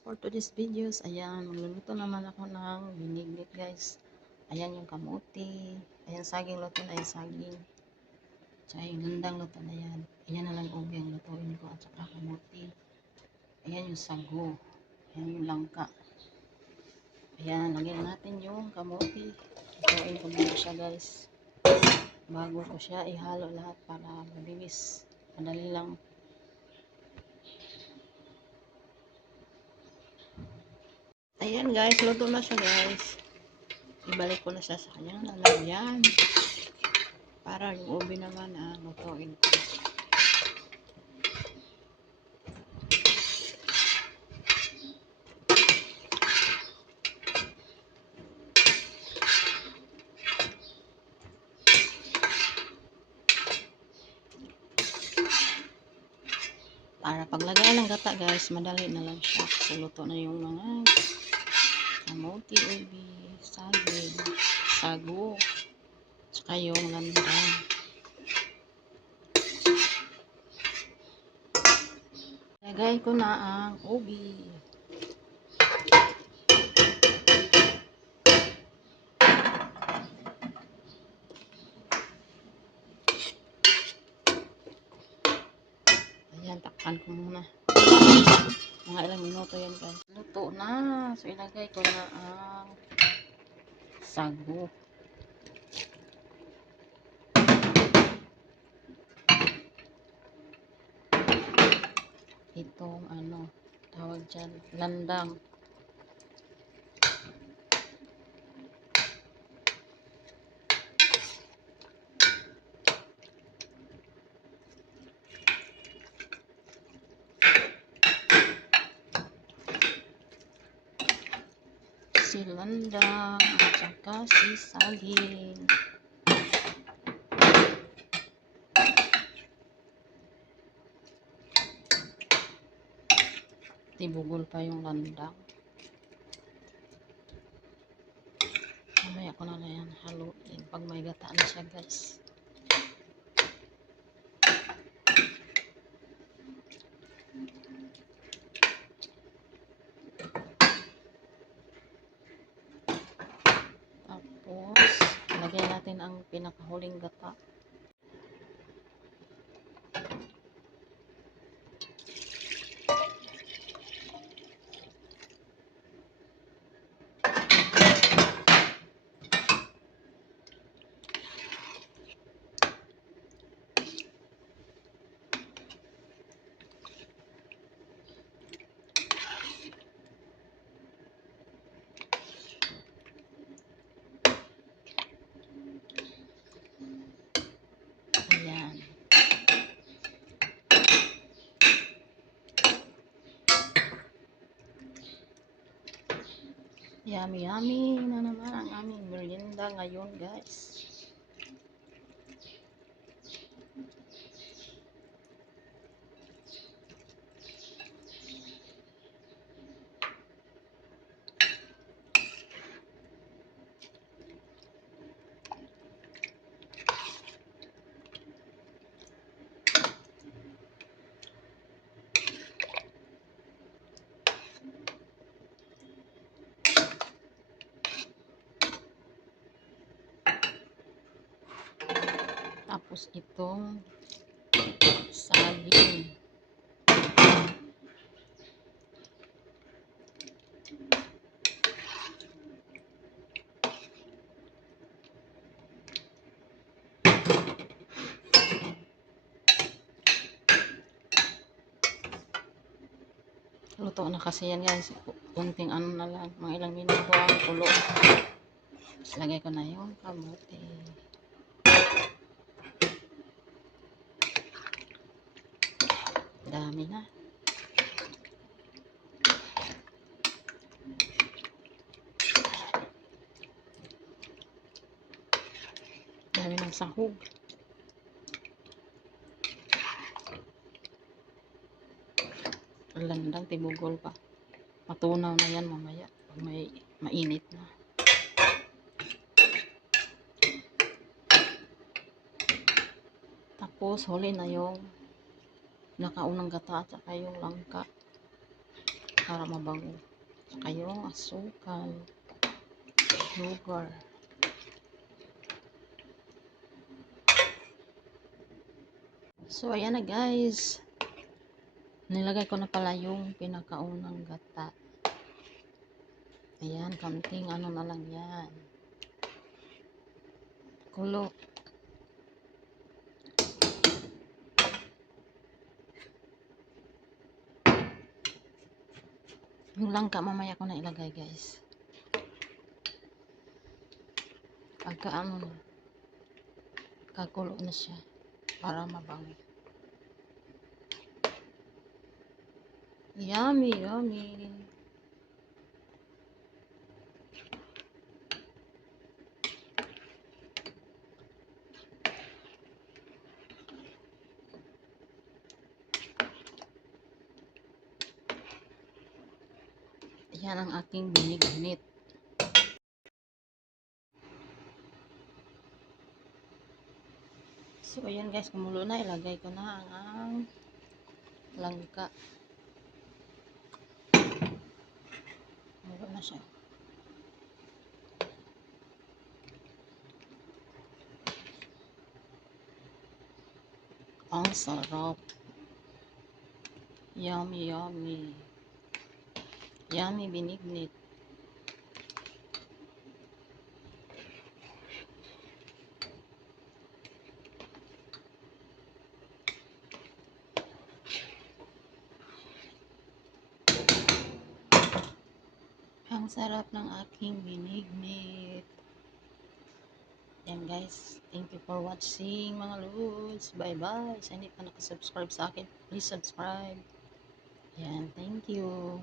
for today's videos, ayan, magluluto naman ako ng biniglit guys. Ayan yung kamuti. Ayan, saging luto na yung saging. Tsaka yung landang luto na yan. Ayan na lang ubi ang lutuin ko at saka kamuti. Ayan yung sago. Ayan yung langka. Ayan, lagyan natin yung kamuti. Lutuin ko muna siya guys. Bago ko siya ihalo lahat para mabilis. Madali lang Ayan guys, luto na siya guys. Ibalik ko na siya sa kanyang lalagyan. Para yung ubi naman ah, lutuin ko. Para paglagay ng gata guys, madali na lang siya. Kasi luto na yung mga kamuti, ubi, saging, sago, saka yung landang. Lagay ko na ang ubi. Ayan, takpan ko muna. Mga ilang minuto yan guys. Luto na. So ilagay ko na ang sago. Itong ano, tawag dyan, landang. Si landang at saka si saging. Tibugol pa yung landang. Mamaya ko na na yan haluin pag may gataan siya guys. Ang pinakahuling gata. Ayan. Yummy, yummy na naman ang aming merienda ngayon, guys. Tapos itong saging. Luto na kasi yan guys. Kunting ano na lang. Mga ilang minuto ang. Tapos lagay ko na yung kamote. Dami na. Dami ng sahog. Landang tibugol pa. Matunaw na yan mamaya. May mainit na. Tapos huli na yung nakaunang gata at saka yung langka. para mabango. Saka yung asukal, sugar. So, ayan na guys. Nilagay ko na pala yung pinakaunang gata. Ayan, kaunting ano na lang yan. Kulo. Yung langka mamaya ko na ilagay guys. Pagka ano na. Na siya. Para mabango. Yummy, yummy. Yan ang aking binignit. So, ayan guys, kumulo na. Ilagay ko na ang langka. Kumulo na siya. Ang sarap. Yummy, yummy. Yummy binignit. Ang sarap ng aking binignit. Yan guys. Thank you for watching mga lods. Bye bye. Sa hindi pa nakasubscribe sa akin, please subscribe. Yan. Thank you.